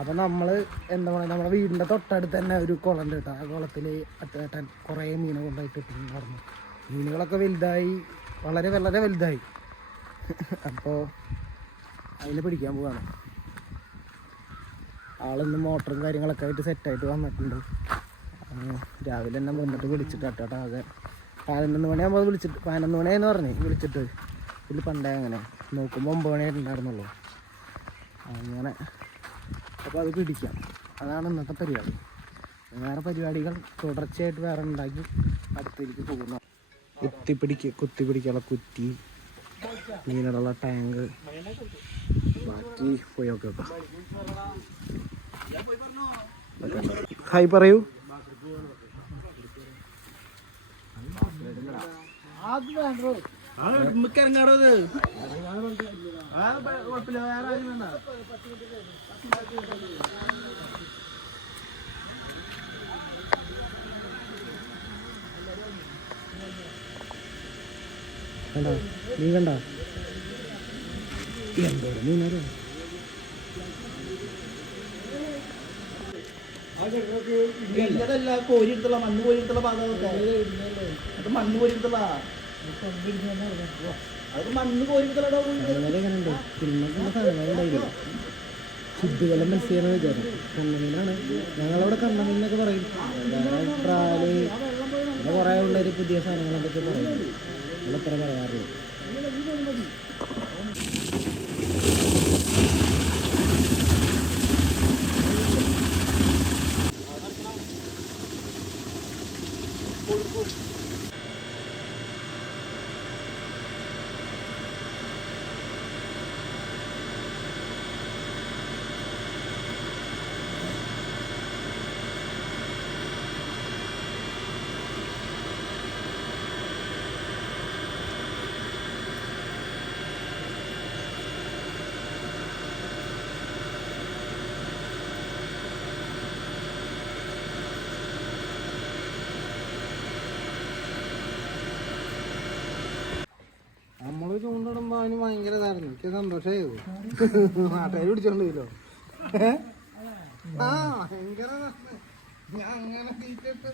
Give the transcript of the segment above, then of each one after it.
അപ്പം നമ്മൾ എന്താ പറയുക, നമ്മുടെ വീടിൻ്റെ തൊട്ടടുത്ത് തന്നെ ഒരു കുളം ഉണ്ട് കേട്ടോ. ആ കുളത്തിൽ അത്തേട്ടൻ കുറേ മീനെ കൊണ്ടായിട്ട് ഇട്ടിട്ടുണ്ടായിരുന്നു. മീനുകളൊക്കെ വലുതായി, വളരെ വളരെ വലുതായി. അപ്പോൾ അതിനെ പിടിക്കാൻ പോവാണ്. ആളിന്ന് മോട്ടറും കാര്യങ്ങളൊക്കെ ആയിട്ട് സെറ്റായിട്ട് വന്നിട്ടുണ്ട്. രാവിലെ തന്നെ വന്നിട്ട് വിളിച്ചിട്ട് അട്ടേട്ടാ ആകെ 11 മണിയാകുമ്പോൾ വിളിച്ചിട്ട് 11 മണിയായെന്ന് പറഞ്ഞ് വിളിച്ചിട്ട്. ഇതിൽ പണ്ടേ അങ്ങനെ നോക്കുമ്പോൾ 9 മണിയായിട്ടുണ്ടായിരുന്നുള്ളൂ അങ്ങനെ. അപ്പോൾ അത് പിടിക്കാം, അതാണ് ഇന്നത്തെ പരിപാടി. വേറെ പരിപാടികൾ തുടർച്ചയായിട്ട് വേറെ ഉണ്ടാക്കി അടുത്തേക്ക് പോകുന്നു. കുത്തിപ്പിടിക്കാനുള്ള കുറ്റി, മീനിനുള്ള ടാങ്ക്, ബാക്കി പോയി നോക്കി വെക്കാം. ഹായ് പറയൂ. കണ്ടോ നീ കണ്ടോ എന്തോ മീനോ കോരിയെടുത്തുള്ള മണ്ണ് കോരിയെടുത്തുള്ള ഭാഗമൊക്കെ അത് മണ്ണ് കോരിയെടുത്തുള്ള അത് മണ്ണ് കോരിയെടുത്തുള്ള എങ്ങനെയുണ്ട് പിന്നെ സാധനങ്ങളുണ്ടായില്ല. ശുദ്ധജലം മത്സ്യമാണ് വിചാരം. കണ്ണമീനാണ് ഞങ്ങളവിടെ കണ്ണമീനൊക്കെ പറയും. പ്രാല് പിന്നെ കുറേ ഉള്ളൊരു പുതിയ സാധനങ്ങളൊക്കെ പറയും. നമ്മളെത്ര പറയാറില്ല. നമ്മൾ ചൂണ്ടിടുമ്പോൾ അവന് ഭയങ്കര ഇതായിരുന്നു. എനിക്ക് സന്തോഷമായത് നാട്ടുകാർ പിടിച്ചോണ്ടില്ലോ. ആ ഭയങ്കര ഞാൻ അങ്ങനെ തീറ്റിട്ട്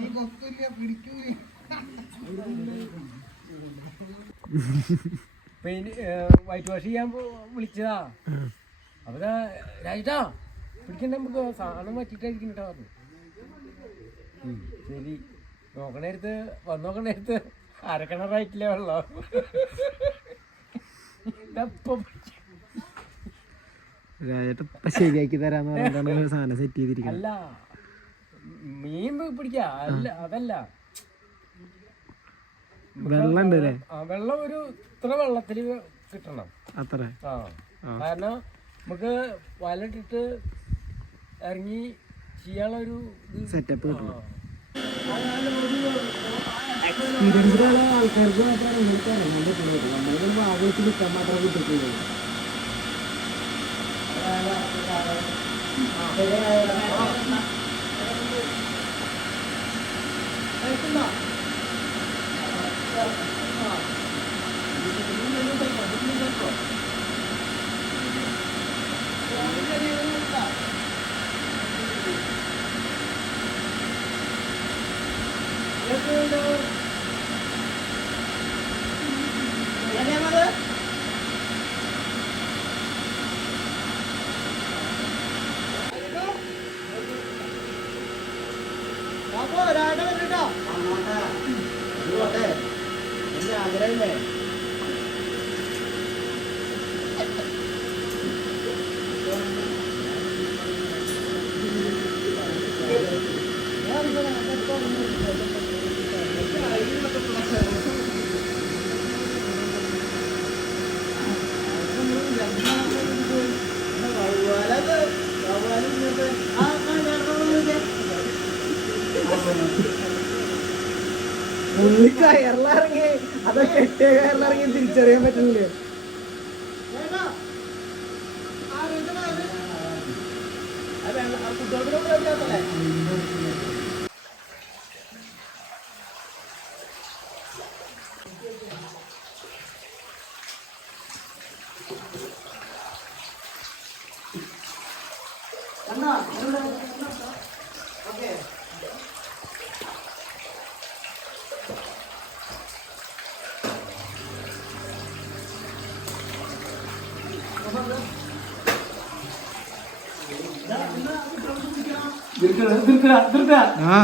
ഈ കൊത്തില്ല പിടിക്കൂല. വൈറ്റ് വാഷ് ചെയ്യാൻ വിളിച്ചതാ. അപ്പൊ രാജേട്ടാ പിടിക്കണ്ട, നമുക്ക് സാധനം പറ്റിട്ടായിരിക്കും പറഞ്ഞു. ശരി നോക്കണേരത്ത് വന്നോക്കണേരത്ത് അരക്കണറായിട്ടില്ലേ വെള്ളം. ശരിയാക്കി തരാന്ന് പറഞ്ഞാണ് സാധനം സെറ്റ് ചെയ്തിരിക്കുന്നത്. അല്ല മീൻ പിടിക്കാ, അല്ല അതല്ല, വെള്ളം ഉണ്ട് അല്ലേ? വെള്ളം ഒരു ഇത്ര വെള്ളത്തില് കിട്ടണം അത്ര. കാരണം നമുക്ക് വലട്ടിട്ട് ഇറങ്ങി ചെയ്യാനുള്ള ഒരു സെറ്റപ്പ് കിട്ടണം. എക്സ്പീരിയൻസിലുള്ള ആൾക്കാർക്ക് മാത്രമാണ് നിങ്ങൾക്ക് അറിയാൻ പറ്റുന്നത്. നമ്മളൊന്നും ഭാഗത്ത് നിൽക്കാൻ മാത്രമേ കിട്ടുള്ളൂ. ആഗ്രഹമല്ലേ പുള്ളി കയറിലിറങ്ങി അതോ കെട്ടിയ കയറിലിറങ്ങി തിരിച്ചറിയാൻ പറ്റുന്നില്ലേ? ആ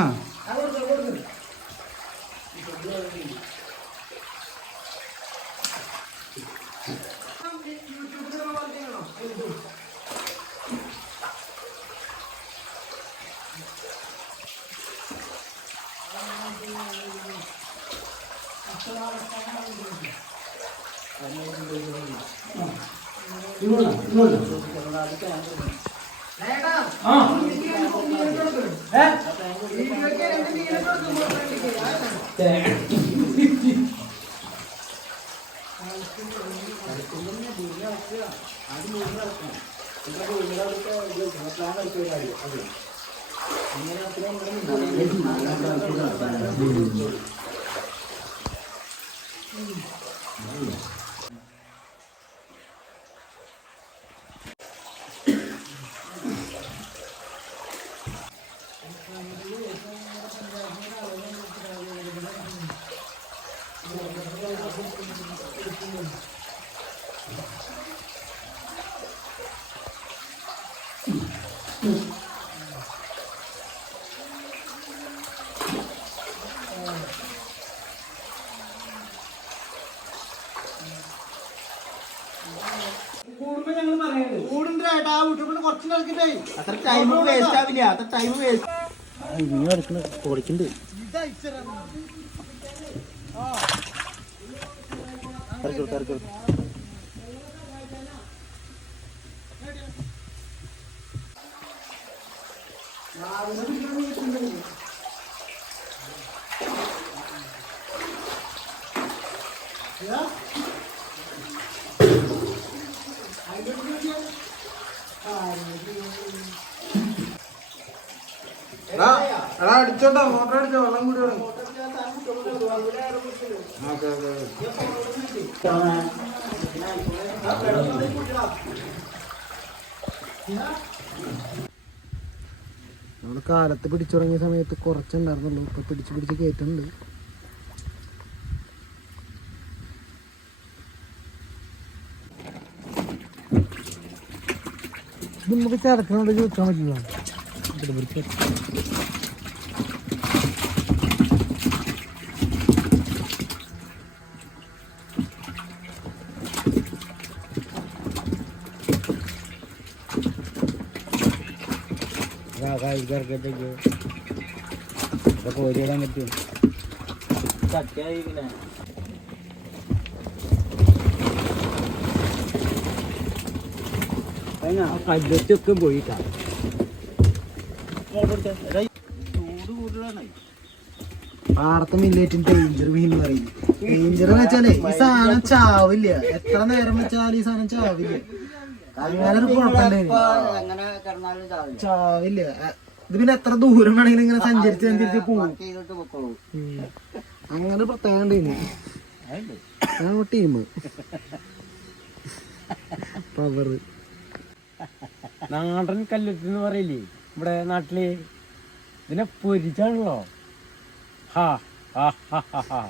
അത്ര ടൈം വേസ്റ്റ് ആവില്ല, അത്ര ടൈം വേസ്റ്റ് പൊടിക്കണ്ട്. അടിച്ചോട്ടോ, മോട്ടർ അടിച്ചോ, വെള്ളം കൂടി നമ്മള് കാലത്ത് പിടിച്ചു തുടങ്ങിയ സമയത്ത് കുറച്ചുണ്ടായിരുന്നുള്ളൂ, ഇപ്പൊ പിടിച്ച് കയറ്റുന്നുണ്ട്. ഇത് നമുക്ക് ചടക്കിനോട് ചോദിക്കാൻ പറ്റില്ല. കോരിയിടാൻ പറ്റും. കല്ലൊക്കെ പോയിട്ടാ പാടത്തെ മില്ലേറ്റും ഡേഞ്ചർ മീൻ എന്ന് പറയും. ഡേഞ്ചർ എന്ന് വെച്ചാലേ ഈ സാധനം ചാവില്ല, എത്ര നേരം വെച്ചാലും ഈ സാധനം ചാവില്ല. അങ്ങനെ ഒരു കുഴപ്പമില്ല, ചാവില്ല. ഇത് പിന്നെ എത്ര ദൂരം വേണമെങ്കിലും ഇങ്ങനെ സഞ്ചരിച്ച് പോകും. അങ്ങനെ പ്രത്യേകം ടീം പവർ. നാടൻ കല്ലെറ്റ് എന്ന് പറയില്ലേ ഇവിടെ നാട്ടില്, ഇതിനെ പൊരിച്ചാണല്ലോ. ഹാ ഹാ ഹാ ഹാ